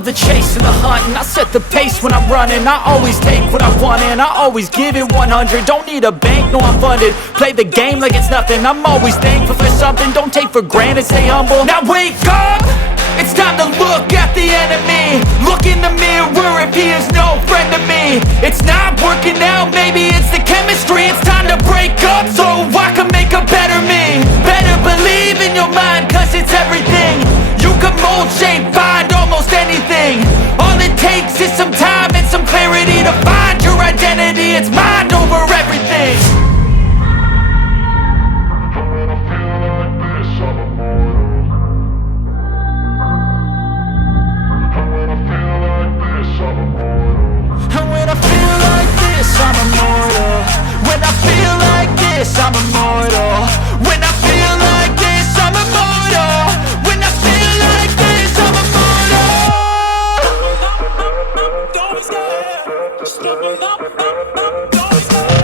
love the chase and the hunt, and I set the pace when I'm running. I always take what I want and I always give it 100. Don't need a bank, no I'm funded. Play the game like it's nothing. I'm always thankful for something. Don't take for granted, stay humble. Now wake up! It's time to look at the enemy. Look in the mirror if he is no friend to me. It's not working out, maybe it's the chemistry. It's time to break up so I can make a better me. Better believe in your mind, cause it's everything. You can mold, shape, find almost anything. All it takes is some time and some clarity to find your identity. It's mind over everything. I'm immortal. When I feel like this, I'm immortal. When I feel like this, I'm immortal. When I feel like this, I'm immortal. Don't be scared. Just open up. Don't be scared.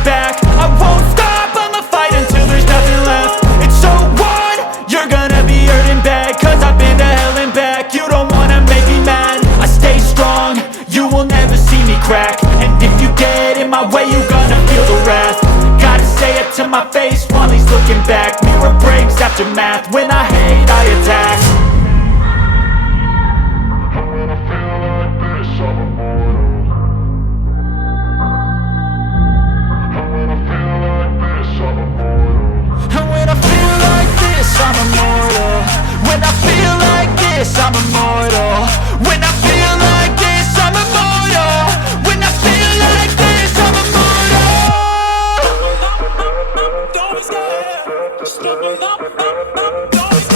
Back. I won't stop, I'ma fight until there's nothing left. It's so on, you're gonna be hurting bad, cause I've been to hell and back. You don't wanna make me mad, I stay strong, you will never see me crack. And if you get in my way, you're gonna feel the wrath. Gotta say it to my face while he's looking back. Mirror breaks after math, when I hate I attack. I'm immortal. When I feel like this, I'm immortal. When I feel like this, I'm immortal. When I feel like this, I'm immortal. Don't be scared. Just open up. Don't be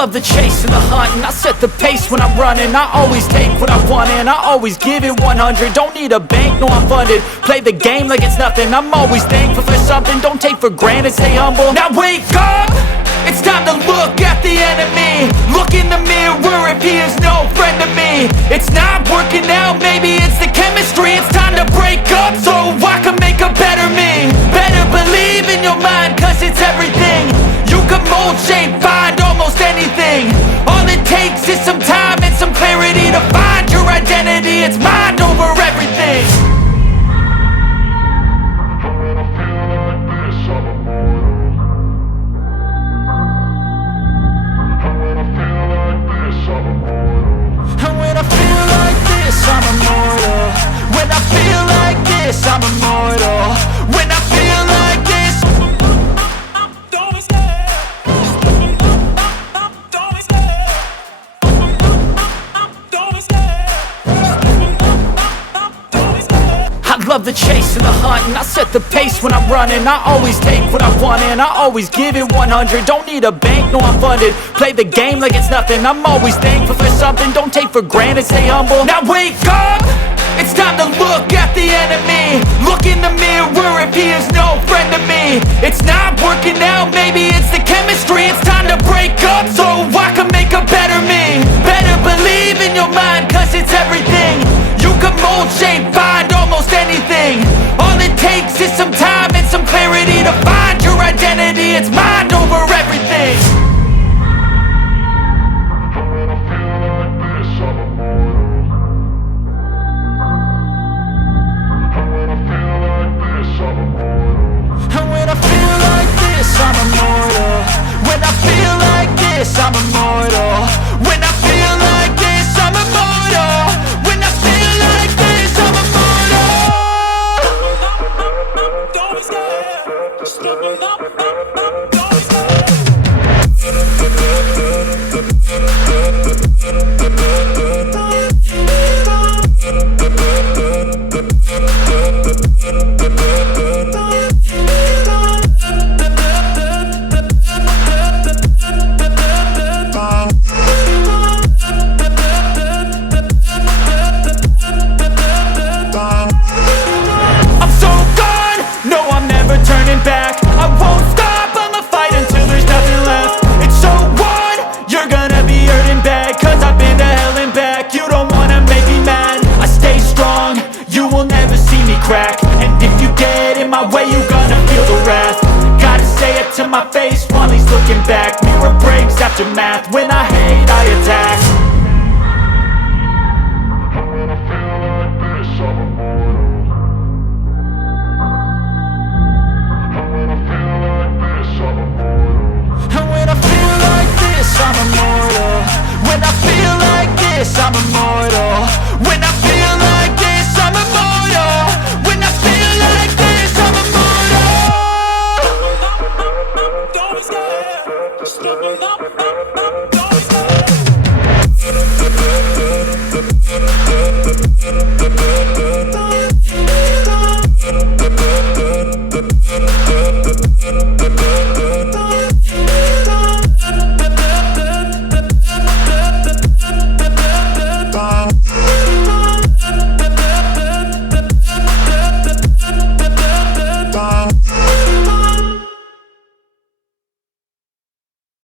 love the chase and the hunt, and I set the pace when I'm running. I always take what I want and I always give it 100. Don't need a bank, no I'm funded. Play the game like it's nothing. I'm always thankful for something. Don't take for granted, stay humble. Now wake up! It's time to look at the enemy. Look in the mirror if he is no friend to me. It's not working out, maybe it's the chemistry. It's time to break up so I can make a better me. Better believe in your mind, cause it's everything. You can mold, shape, find almost anything. All it takes is some time and some clarity to find your identity. It's mind over everything. And when I feel like this, I'm immortal. When I feel like this, I'm immortal. When I feel like this, don't be scared. Don't be scared. Don't be scared. Don't be scared. I love the chase and the hunt, and I set the pace when I'm running. I always take what I want and I always give it 100. Don't need a bank, no I'm funded. Play the game like it's nothing. I'm always thankful for something. Don't take for granted, stay humble. Now wake up! It's time to look at the enemy. Look in the mirror if he is no friend to me. It's not working out, maybe it's the chemistry. It's time to break up so I can make a better me. Better believe in your mind, cause it's everything.